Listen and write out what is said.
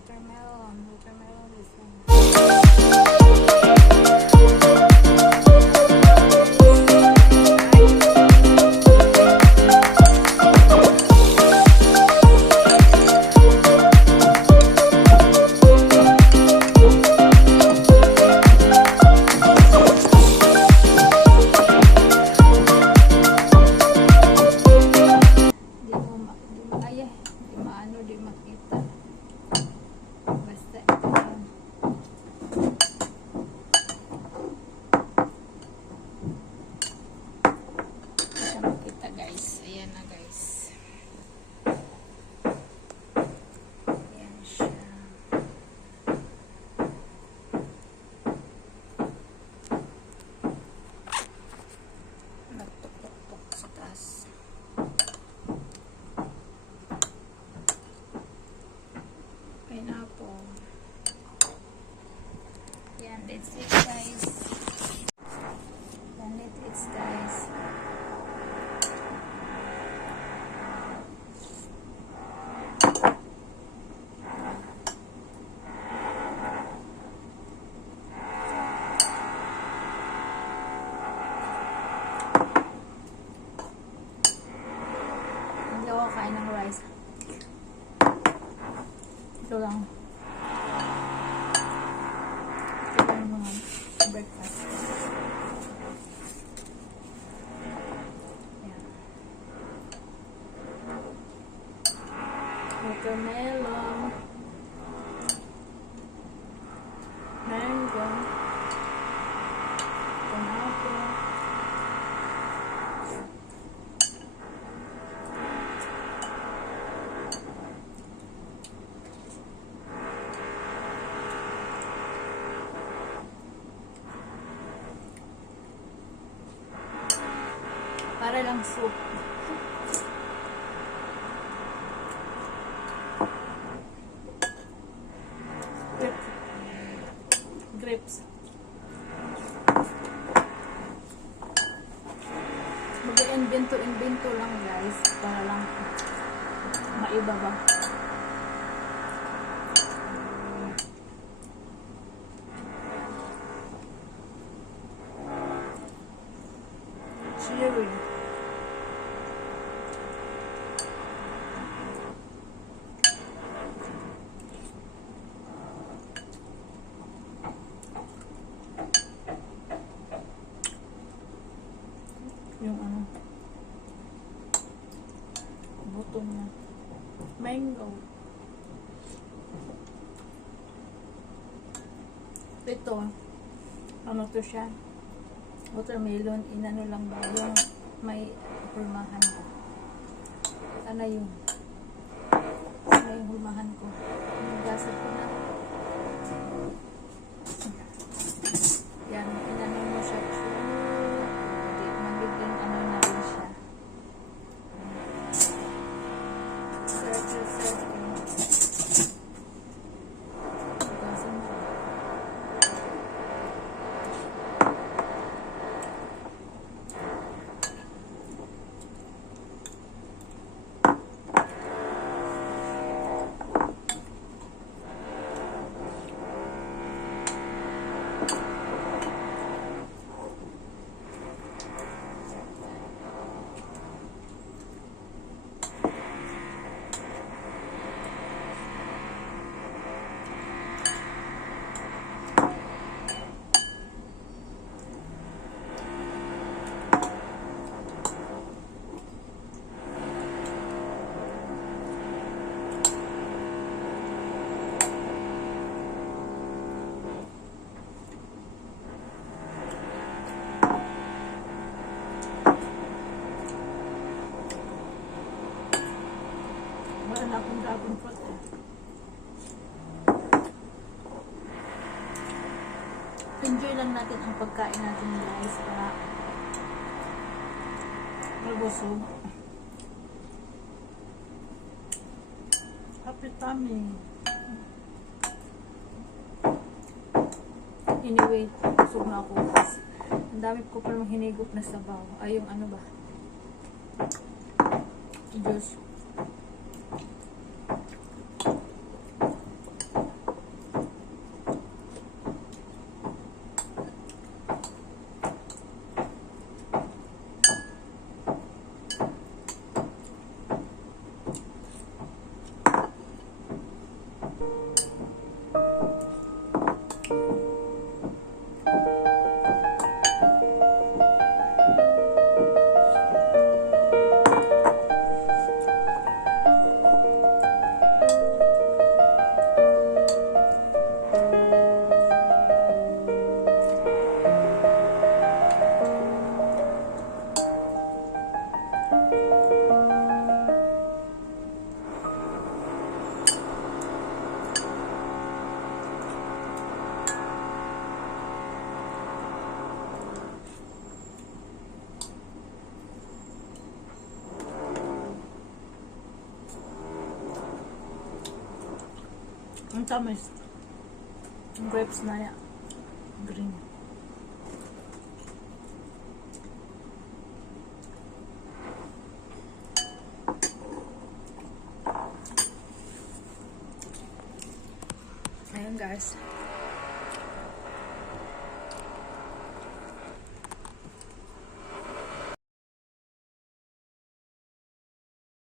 Watermelon. Watermelon is di makita. Basta ito lang. Basta makita guys. Ayan na guys. Ayan siya. Nagtok-tok sa taas. Pineapple. Yan, that's it guys. Yan, that's it guys. Hindi ako kain ng rice. Ito lang. Ito lang mga breakfast. Ayan. Watermelon. Mango. Pineapple. Para lang soup. Grapes. Mag-invento lang guys. Para lang maiba ba. Cherry. Yung ano, buto niya. Mango. Ito, ano to siya? Watermelon, inano lang ba? Yung may hulmahan ko. Sana yun. Sana yung hulmahan ko. Nagasap ko na. Yan, inano mo siya. Magiging ano na rin siya. Circle. Gasan ko. Wala na akong dragon fruit eh. Enjoy lang natin ang pagkain natin guys para magbusog. Happy tummy. Anyway, busog na ako guys. Ang dami ko pa namang hinigop na sabaw. Ay, yung ano ba? Juice. Ang tamis. Yung grapes na yan. Green. Ayun guys.